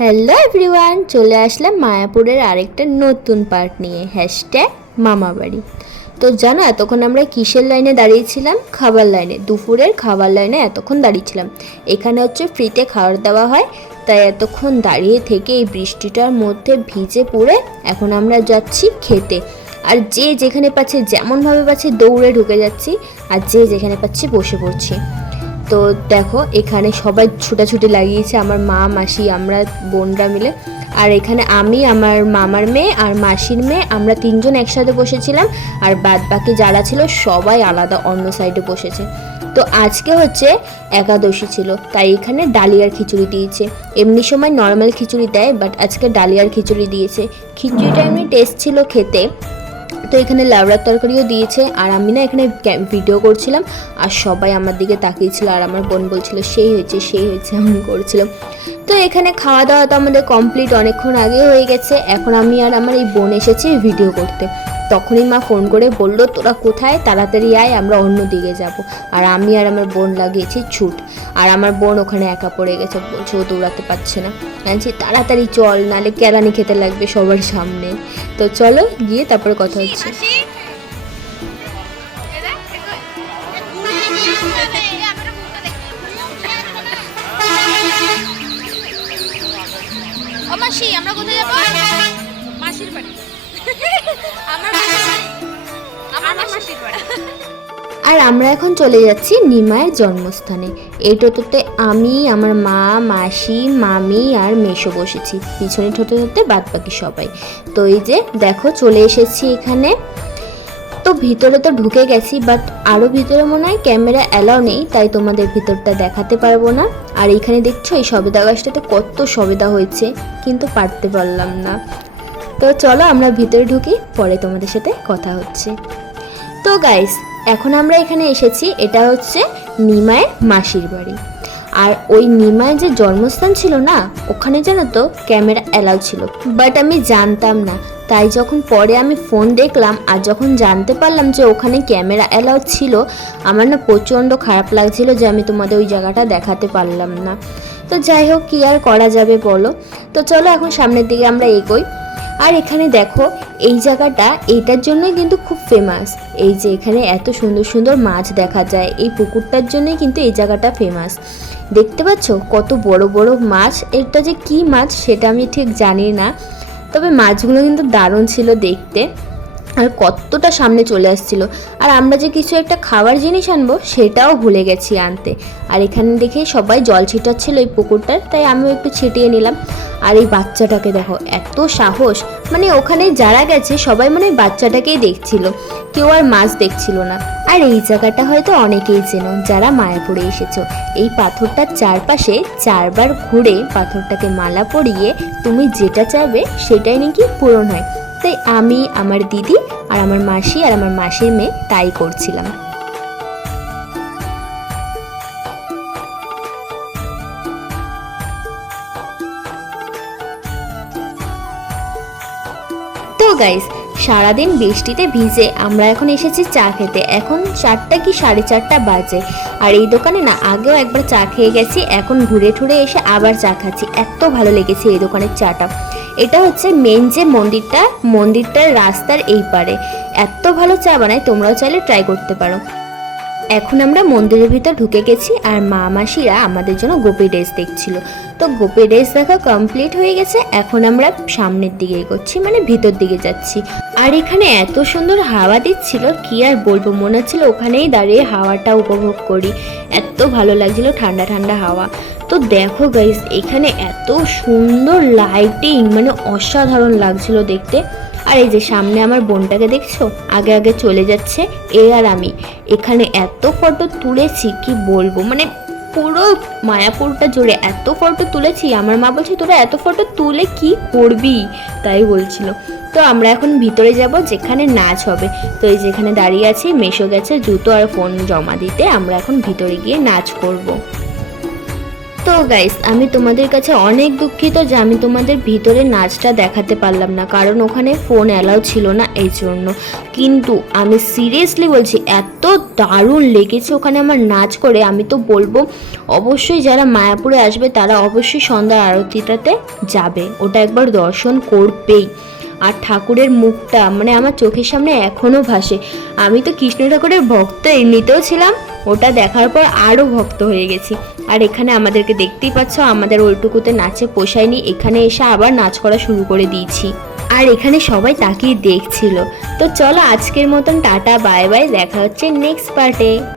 Hello everyone, চলে আসলাম মায়াপুরের আরেকটা নতুন পার্ট নিয়ে, হ্যাশট্যাগ মামাবাড়ি। তো জানো এতক্ষণ আমরা কিসের লাইনে দাঁড়িয়েছিলাম? খাবার লাইনে, দুপুরের খাবার লাইনে এতক্ষণ দাঁড়িয়েছিলাম। এখানে হচ্ছে ফ্রিতে খাবার দেওয়া হয়, তাই এতক্ষণ দাঁড়িয়ে থেকে এই বৃষ্টিটার মধ্যে ভিজে পুড়ে এখন আমরা যাচ্ছি খেতে। আর যে যেখানে পাচ্ছে যেমনভাবে পাচ্ছে দৌড়ে ঢুকে যাচ্ছি, আর যে যেখানে পাচ্ছি বসে পড়ছি। তো দেখো এখানে সবাই ছুটাছুটি লাগিয়েছে, আমার মা মাসি আমরা বোনরা মিলে। আর এখানে আমি, আমার মামার মেয়ে আর মাসির মেয়ে, আমরা তিনজন একসাথে বসেছিলাম। আর বাদ বাকি যারা ছিল সবাই আলাদা অন্য সাইডে বসেছে। তো আজকে হচ্ছে একাদশী ছিল, তাই এখানে ডালিয়ার খিচুড়ি দিয়েছে। এমনি সময় নর্মাল খিচুড়ি দেয়, বাট আজকে ডালিয়ার খিচুড়ি দিয়েছে। খিচুড়িটা এমনি টেস্ট ছিল খেতে। তো এখানে লাউড়ার তরকারিও দিয়েছে। আর আমি না এখানে ভিডিও করছিলাম, আর সবাই আমার দিকে তাকিয়েছিল, আর আমার বোন বলছিল সেই হয়েছে সেই হয়েছে এমন করছিলাম। তো এখানে খাওয়া দাওয়া তো আমাদের কমপ্লিট অনেকক্ষণ আগে হয়ে গেছে। এখন আমি আর আমার এই বোন এসেছি ভিডিও করতে। তখনই মা ফোন করে বললো তোরা কোথায়, তাড়াতাড়ি আয়, আমরা অন্য দিকে যাব। আর আমি আর আমার বোন লাগিয়েছি ছুট। আর আমার বোন ওখানে একা পড়ে গেছে, বলছে ও দৌড়াতে পারছে না। বলছি তাড়াতাড়ি চল, নাহলে কেরানি খেতে লাগবে সবার সামনে। তো চলো গিয়ে তারপরে কথা হচ্ছে। মাসি আমরা কোথায় যাবো? মাসির বাড়ি। আমার মাসির বাড়ি। আর আমরা এখন চলে যাচ্ছি নিমায়ের জন্মস্থানে। এই টোটোতে আমি, আমার মা, মাসি, মামি আর মেসো বসেছি, পিছনে ঠোঁটে ঠোঁটে বাদ বাকি সবাই। তো এই যে দেখো চলে এসেছি এখানে। তো ভিতরে তো ঢুকে গেছি, বাট আরও ভিতরে মনে হয় ক্যামেরা অ্যালাউ নেই, তাই তোমাদের ভিতরটা দেখাতে পারবো না। আর এইখানে দেখছো এই সবেদা গাছটাতে কত সবেদা হয়েছে, কিন্তু পারতে পারলাম না। তো চলো আমরা ভিতরে ঢুকি, পরে তোমাদের সাথে কথা হচ্ছে। তো গাইস এখন আমরা এখানে এসেছি, এটা হচ্ছে নিমায়ের মাসির বাড়ি। আর ওই নিমায়ের যে জন্মস্থান ছিল না, ওখানে জানো তো ক্যামেরা অ্যালাউ ছিল, বাট আমি জানতাম না। তাই যখন পরে আমি ফোন দেখলাম আর যখন জানতে পারলাম যে ওখানে ক্যামেরা অ্যালাউ ছিল, আমার না প্রচণ্ড খারাপ লাগছিল যে আমি তোমাদের ওই জায়গাটা দেখাতে পারলাম না। তো যাই হোক, কী আর করা যাবে বলো। তো চলো এখন সামনের দিকে আমরা এগোই। আর এখানে দেখো এই জায়গাটা এইটার জন্যই কিন্তু খুব ফেমাস। এই যে এখানে এত সুন্দর সুন্দর মাছ দেখা যায়, এই পুকুরটার জন্যই কিন্তু এই জায়গাটা ফেমাস। দেখতে পাচ্ছ কত বড় বড় মাছ। এটা যে কি মাছ সেটা আমি ঠিক জানি না, তবে মাছগুলো কিন্তু দারুণ ছিল দেখতে। আর কতটা সামনে চলে আসছিল। আর আমরা যে কিছু একটা খাবার জিনিস আনবো সেটাও ভুলে গেছি আনতে। আর এখানে দেখে সবাই জল ছিটাচ্ছিল এই পুকুরটার, তাই আমিও একটু ছিটিয়ে নিলাম। আর এই বাচ্চাটাকে দেখো, এত সাহস, মানে ওখানে যারা গেছে সবাই মানে বাচ্চাটাকেই দেখছিল, কেউ আর মাছ দেখছিল না। আর এই জায়গাটা হয়তো অনেকেই চেনো যারা মায়াপুরে এসেছো। এই পাথরটার চারপাশে 4 বার ঘুরে পাথরটাকে মালা পরিয়ে তুমি যেটা চাইবে সেটাই নাকি পূরণ হয়। তাই আমি, আমার দিদি আর আমার মাসি আর আমার মাসির মেয়ে তাই করছিলাম। তো গাইস সারাদিন বৃষ্টিতে ভিজে আমরা এখন এসেছি চা খেতে। এখন 4টা কি 4:30 বাজে। আর এই দোকানে না আগেও একবার চা খেয়ে গেছি, এখন ঘুরে ঠুরে এসে আবার চা খাচ্ছি। এত ভালো লেগেছে এই দোকানের চাটা। এটা হচ্ছে মেন যে মন্দিরটার রাস্তার এই পারে এত ভালো চা বানায়, তোমরাও চাইলে ট্রাই করতে পারো। এখন আমরা মন্দিরের ভিতর ঢুকে গেছি, আর মা মাসিরা আমাদের জন্য গোপী ড্রেস দেখছিল। তো গোপী ড্রেস দেখা কমপ্লিট হয়ে গেছে, এখন আমরা সামনের দিকে এগোচ্ছি, মানে ভিতর দিকে যাচ্ছি। আর এখানে এত সুন্দর হাওয়া দিচ্ছিল, কি আর বলবো, মনে হচ্ছিল ওখানেই দাঁড়িয়ে হাওয়াটা উপভোগ করি। এত ভালো লাগছিল, ঠান্ডা ঠান্ডা হাওয়া। তো দেখো গাইস এখানে এত সুন্দর লাইটিং, মানে অসাধারণ লাগছিল দেখতে। আর এই যে সামনে আমার বোনটাকে দেখছো, আগে আগে চলে যাচ্ছে। আর আমি এখানে এত ফটো তুলেছি কি বলবো, মানে পুরো মায়াপুরটা জুড়ে এত ফটো তুলেছি। আমার মা বলছে তোরা এত ফটো তুলে কি করবি, তাই বলছিল। তো আমরা এখন ভিতরে যাব যেখানে নাচ হবে। তো এই যেখানে দাঁড়িয়ে আছি, মেশো গেছে জুতো আর ফোন জমা দিতে, আমরা এখন ভিতরে গিয়ে নাচ করব। তো গাইস, আমি তোমাদের কাছে অনেক দুঃখিত যে আমি তোমাদের ভিতরে নাচটা দেখাতে পারলাম না, কারণ ওখানে ফোন অ্যালাউ ছিল না এই জন্য। কিন্তু আমি সিরিয়াসলি বলছি, এত দারুণ লেগেছে ওখানে আমার নাচ করে। আমি তো বলবো অবশ্যই যারা মায়াপুরে আসবে তারা অবশ্যই সন্ধ্যা আরতিটাতে যাবে, ওটা একবার দর্শন করবেই। আর ঠাকুরের মুখটা মানে আমার চোখের সামনে এখনও ভাসে। আমি তো কৃষ্ণ ঠাকুরের ভক্ত এমনিতেও ছিলাম, ওটা দেখার পর আরও ভক্ত হয়ে গেছি। আর এখানে আমাদেরকে দেখতেই পাচ্ছ, আমাদের ওইটুকুতে নাচে পোষায়নি, এখানে এসে আবার নাচ করা শুরু করে দিয়েছি। আর এখানে সবাই তাকিয়ে দেখছিল। তো চলো আজকের মতন টাটা বাই বাই, দেখা হচ্ছে নেক্সট পার্টে।